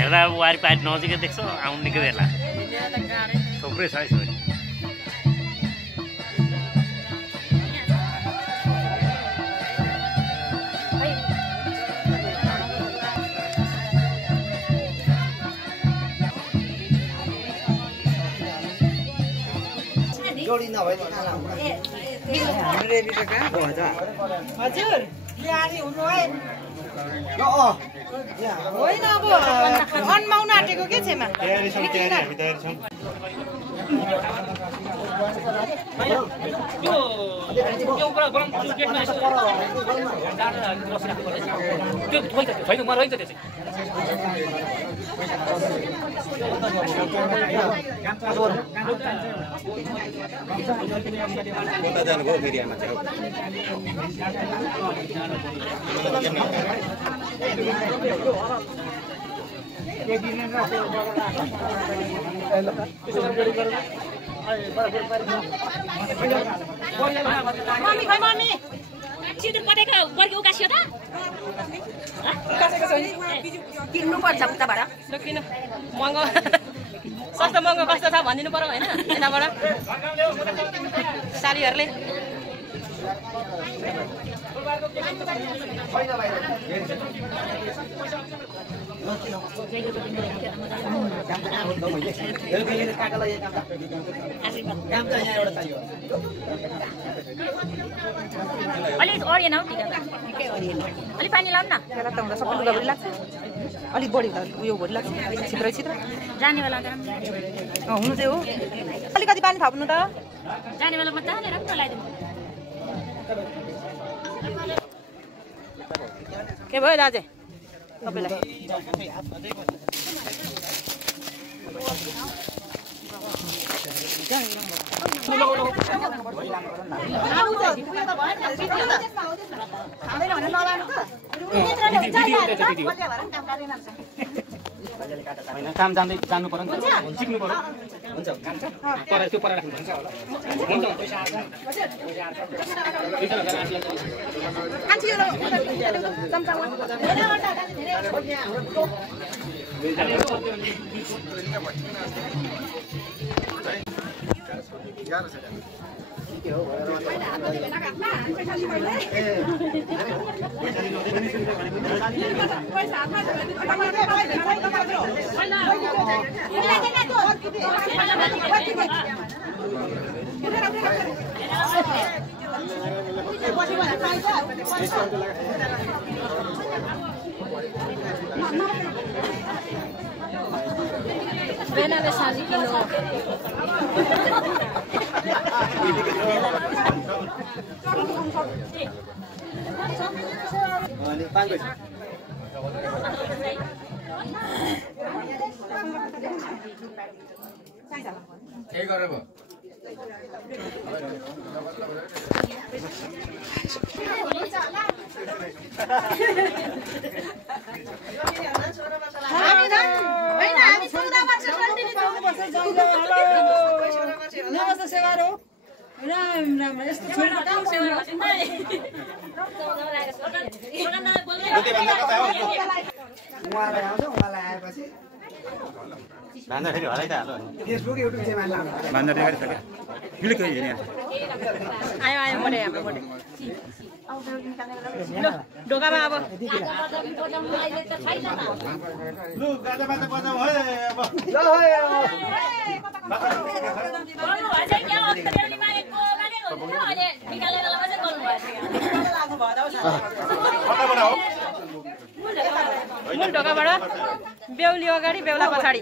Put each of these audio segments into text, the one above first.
हेर्दा वारिपारि नजिकै देख्छौ आउनु निकै बेला थुप्रै छ है जोडी नभए खाना हजुर बिहानी हुनु है होइन अब अन्माउन आँटेको के छेमा मम्मी खै मम्मी सिधै पटेको बर्की उकासियो त किन्नु पर्छ उताबाट किन महँगो सस्तो महँगो कस्तो छ भनिदिनु पर्यो होइन यताबाट सालीहरूले अलिक अरिएन हौ अलिक पानी लाउनु न सबै लुगाभरि लाग्छ अलिक बढी उयो भरि लाग्छ छित्र छित्र जाने बेला हुनु चाहिँ हो अलिकति पानी थप्नु त जाने बेला मजाले राम्रो लगाइदिनु के भयो दाजे तपाईँलाई काम जान्दै जान्नु पर्यो नि त सिक्नु पर्यो हुन्छ पर त्यो पर राख्नु हुन्छ होला हुन्छ पैसा बेनाले साजी किलो के गरे भयो नमस्ते सेवारो राम राम यस्तो छोरी उहाँलाई आउँछ उहाँलाई आएपछि भन्दा फेरि हराइ त हाल्यो फेसबुक युट्युब च्यानल भन्दा फेरि छ क्या बिल्कुल हेर्ने आयो आयो बढे हाम्रो बढे ढोकामा अब लु गाजा बाजा बजाऊ है अब ल कुन ढोकाबाट बेहुली अगाडि बेहुला पछाडि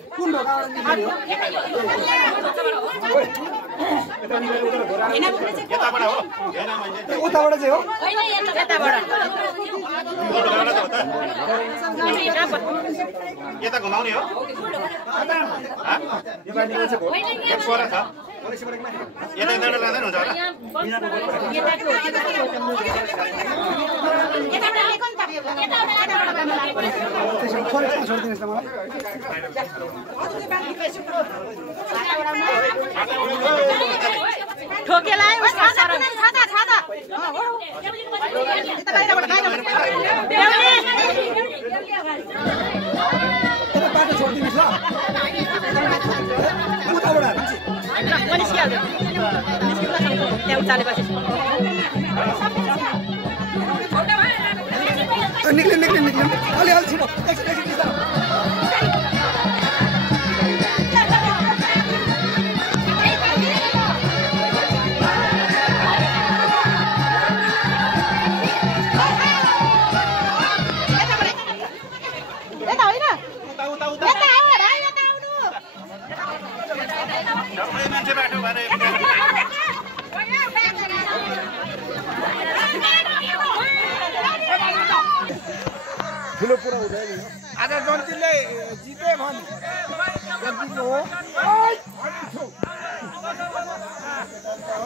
उताबाट चाहिँ हो यता घुमाउने हो यता यता लाँदैन हुन्छ छोडिदिनुहोस् न मलाई ठोकेलाई बाटो निस्किहाल्छ निस्किँदा त्यहाँ उचालेपछि निक्लिनु अलि छिटो ठुलो पुरा हुँदैन आज जन्तीले जिते भने जन्तीको हो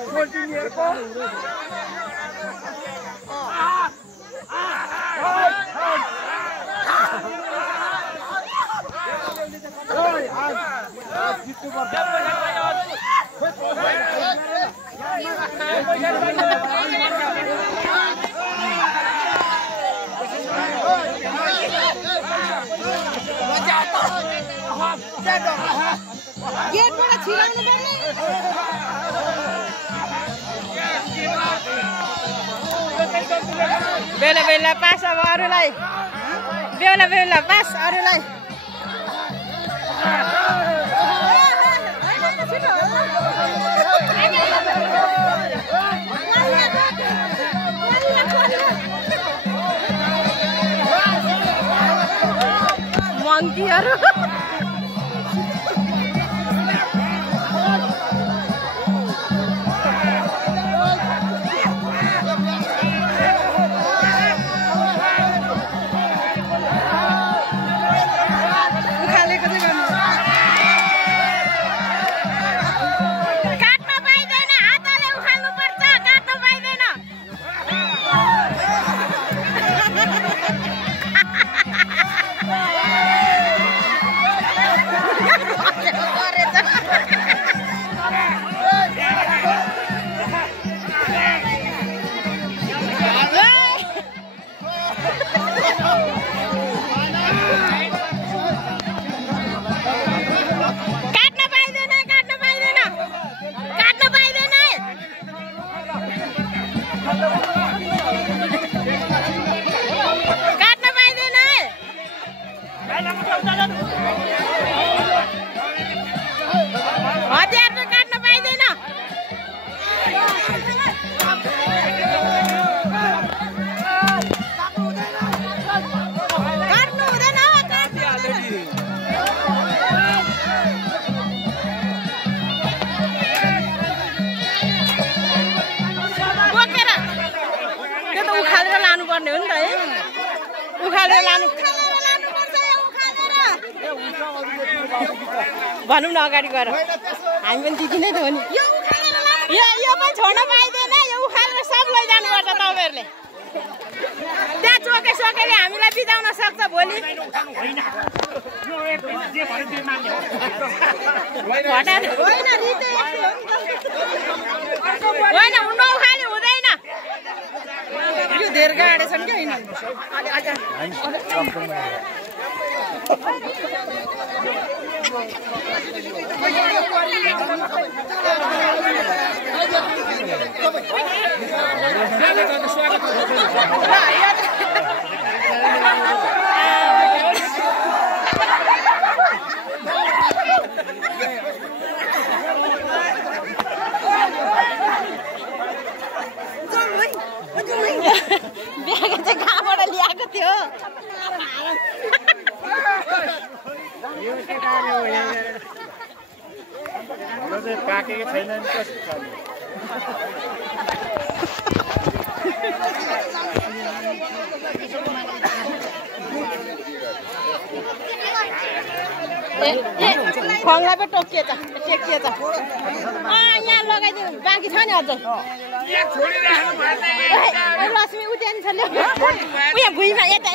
पोल्टिनियरको गेटबाट छिराउनु पर्ने बेला बेला पास अब अरूलाई बेला बेला पास अरूलाई मङ्कीहरू उखालेर लानुपर्ने हो नि त है उखालेर भनौँ न अगाडि गएर हामी पनि दिदी नै त हो नि यो पनि छोड्न पाइँदैन यो उखालेर सब लैजानुपर्छ तपाईँहरूले त्यहाँ चोके सोकेले हामीलाई बिताउन सक्छ भोलि होइन नउखाले हुँदैन यो धेरै गाडे छन् कि होइन ब्याग चाहिँ कहाँबाट ल्याएको थियो पाकेको छैन नि कस्तो फङ्ला पो टोकिएछ टेकिएछ यहाँ लगाइदिनु बाँकी छ नि अझै लक्ष्मी उद्यान छ उयो भुइँमा यता